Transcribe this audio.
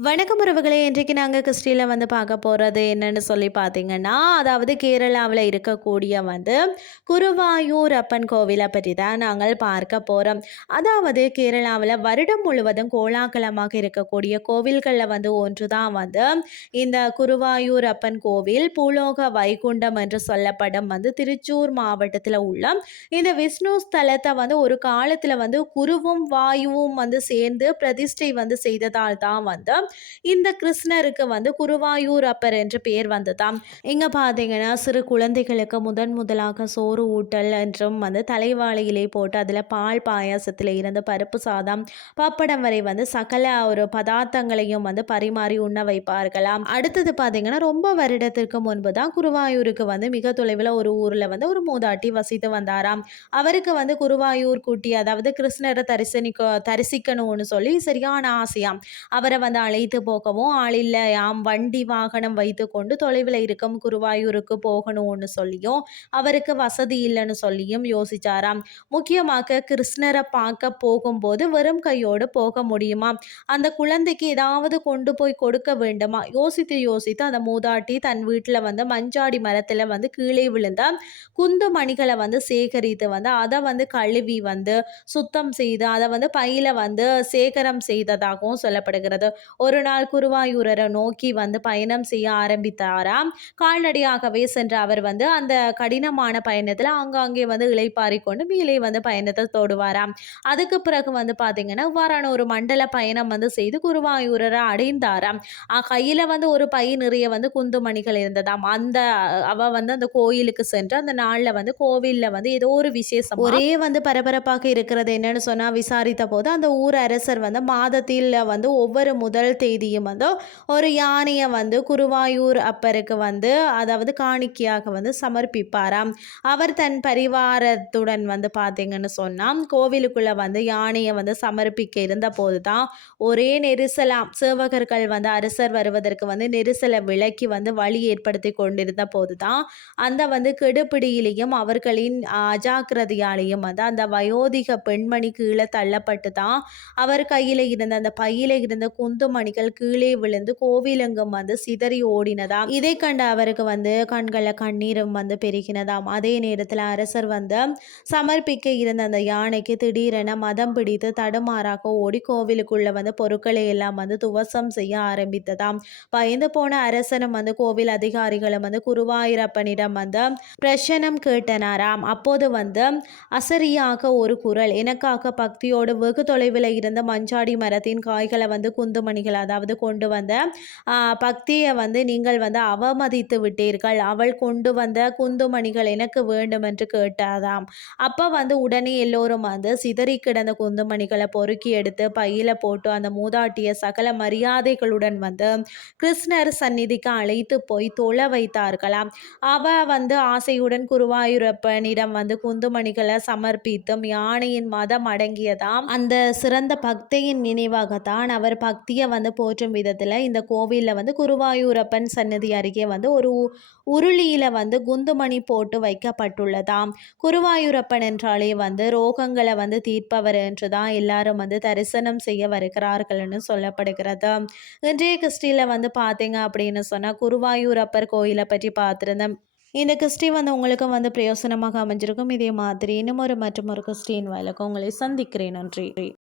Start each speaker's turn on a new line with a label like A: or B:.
A: நாங்கள் கிறிஸ்டியில் வந்து பார்க்க போகிறது என்னன்னு சொல்லி பார்த்தீங்கன்னா அதாவது கேரளாவில் இருக்கக்கூடிய வந்து குருவாயூர் அப்பன் கோவிலை பற்றி தான் நாங்கள் பார்க்க போகிறோம் அதாவது கேரளாவில் வருடம் முழுவதும் கோலாகலமாக இருக்கக்கூடிய கோவில்களில் வந்து ஒன்று தான் வந்து இந்த குருவாயூர் அப்பன் கோவில் பூலோக வைகுண்டம் என்று சொல்லப்படும் வந்து திருச்சூர் மாவட்டத்தில் உள்ள இந்த விஷ்ணு ஸ்தலத்தை வந்து ஒரு காலத்தில் வந்து குருவும் வாயுவும் வந்து சேர்ந்து பிரதிஷ்டை வந்து செய்ததால் தான் வந்து இந்த கிருஷ்ணருக்கு வந்து குருவாயூர் அப்பர் என்று பெயர் வந்ததாம். இங்கே பார்த்தீங்கன்னா சிறு குழந்தைகளுக்கு முதன் முதலாக சோறு ஊட்டல் என்றும் வந்து தலைவாழையிலே போட்டு அதில் பால் பாயாசத்தில் இருந்து பருப்பு சாதம் பப்படம் வரை வந்து சகல ஒரு பதார்த்தங்களையும் வந்து பரிமாறி உண்ண வைப்பார்களாம். அடுத்தது பார்த்தீங்கன்னா ரொம்ப வருடத்திற்கு முன்பு தான் குருவாயூருக்கு வந்து மிக தொலைவில் ஒரு ஊரில் வந்து ஒரு மூதாட்டி வசித்து வந்தாராம். அவருக்கு வந்து குருவாயூர் கூட்டி அதாவது கிருஷ்ணரை தரிசனிக்க தரிசிக்கணும்னு சொல்லி சரியான ஆசையாம். அவரை வந்து அழைத்து போகவும் ஆளில்லை யாம் வண்டி வாகனம் வைத்து கொண்டு தொலைவில் இருக்கும் குருவாயூருக்கு போகணும்னு சொல்லியும் அவருக்கு வசதி இல்லைன்னு சொல்லியும் யோசிச்சாராம். முக்கியமாக கிருஷ்ணரை பார்க்க போகும்போது வெறும் கையோடு போக முடியுமா? அந்த குழந்தைக்கு ஏதாவது கொண்டு போய் கொடுக்க வேண்டுமா? யோசித்து யோசித்து அந்த மூதாட்டி தன் வீட்டில் வந்து மஞ்சாடி மரத்தில் வந்து கீழே விழுந்த குந்து மணிகளை வந்து சேகரித்து வந்து அதை வந்து கழுவி வந்து சுத்தம் செய்து அதை வந்து பையில வந்து சேகரம் செய்ததாகவும் சொல்லப்படுகிறது. ஒரு ஒரு நாள் குருவாயூரரை நோக்கி வந்து பயணம் செய்ய ஆரம்பித்தாராம் கால்நடையாகவே சென்ற அவர் வந்து அந்த கடினமான பயணத்தில் அங்காங்கே வந்து இலைப்பாரி கொண்டு மேலே வந்து பயணத்தை தொடுவாராம் அதுக்கு பிறகு வந்து பார்த்தீங்கன்னா இவ்வாறான ஒரு மண்டல பயணம் வந்து செய்து குருவாயூரரை அடைந்தாராம் கையில் வந்து ஒரு பை நிறைய வந்து குந்துமணிகள் இருந்ததாம். அந்த அவ வந்து அந்த கோயிலுக்கு சென்று அந்த நாளில் வந்து கோவிலில் வந்து ஏதோ ஒரு விசேஷம் ஒரே வந்து பரபரப்பாக இருக்கிறது என்னன்னு சொன்னால் விசாரித்த போது அந்த ஊர் அரசர் வந்து மாதத்தில் வந்து ஒவ்வொரு முதல் தேதியும் வந்து ஒரு யானையை வந்து குருவாயூர் அப்பருக்கு வந்து அதாவது காணிக்கையாக வந்து சமர்ப்பிப்பாராம். அவர் தன் பரிவாரத்துடன் வந்து பார்த்தீங்கன்னு சொன்னால் கோவிலுக்குள்ளே வந்து யானையை வந்து சமர்ப்பிக்க இருந்த போது தான் ஒரே நெரிசலாம். சேவகர்கள் வந்து அரசர் வருவதற்கு வந்து நெரிசலை விலக்கி வந்து வழி ஏற்படுத்தி கொண்டிருந்த போது தான் அந்த வந்து கெடுபிடியிலையும் அவர்களின் அஜாக்கிரதையாலையும் வந்து அந்த வயோதிக பெண்மணி கீழே தள்ளப்பட்டு தான் அவர் கையில் இருந்த அந்த பையில இருந்த குந்துமணிகள் கீழே விழுந்து கோவிலங்கம் வந்து சிதறி ஓடினதாம். இதை கண்ட அவருக்கு வந்து கண்களை கண்ணீரும் வந்து பெருகினதாம். அதே நேரத்தில் அரசர் வந்து சமர்ப்பிக்க இருந்த அந்த யானைக்கு திடீரென மதம் பிடித்து தடுமாறாக ஓடி கோவிலுக்குள்ள வந்து பொருட்களை எல்லாம் வந்து துவசம் செய்ய ஆரம்பித்ததாம். பயந்து போன அரசனும் வந்து கோவில் அதிகாரிகளும் வந்து குருவாயிரப்பனிடம் வந்து பிரசனம் கேட்டனாராம். அப்போது வந்து அசரியாக ஒரு குரல் எனக்காக பக்தியோடு வெகு தொலைவில் இருந்த மஞ்சாடி மரத்தின் காய்களை வந்து குந்துமணிகள் அதாவது கொண்டு வந்த பக்தியை வந்து நீங்கள் வந்து அவமதித்து விட்டீர்கள். அவள் கொண்டு வந்த குந்துமணிகள் எனக்கு வேண்டும் என்று கேட்டாதாம். அப்போ வந்து உடனே எல்லோரும் வந்து சிதறி கிடந்த குந்துமணிகளை பொறுக்கி எடுத்து பையில போட்டு அந்த மூதாட்டிய சகல மரியாதைகளுடன் வந்து கிருஷ்ணர் சந்நிதிக்கு அழைத்து போய் தொலை வைத்தார்களாம். அவ வந்து ஆசையுடன் குருவாயூரப்பனிடம் வந்து குந்துமணிகளை சமர்ப்பித்தும் யானையின் மதம் அடங்கியதாம். அந்த சிறந்த பக்தியின் நினைவாகத்தான் அவர் பக்தியை வந்து வந்து போற்றும் விதத்தில் இந்த கோவிலில் வந்து குருவாயூரப்பன் சன்னதி அருகே வந்து ஒரு உருளியில் வந்து குந்துமணி போட்டு வைக்கப்பட்டுள்ளதாம். குருவாயூரப்பன் என்றாலே வந்து ரோகங்களை வந்து தீர்ப்பவர் என்று தான் எல்லாரும் வந்து தரிசனம் செய்ய வருகிறார்கள்னு சொல்லப்படுகிறது. இன்றைய கிறிஸ்டியில் வந்து பார்த்தீங்க அப்படின்னு சொன்னால் குருவாயூரப்பர் கோயிலை பற்றி பார்த்துருந்தேன் இந்த கிறிஸ்டி வந்து உங்களுக்கும் வந்து பிரயோசனமாக அமைஞ்சிருக்கும். இதே மாதிரி இன்னும் ஒரு மற்றும் ஒரு கிறிஸ்டின் வழக்கு உங்களை சந்திக்கிறேன். நன்றி.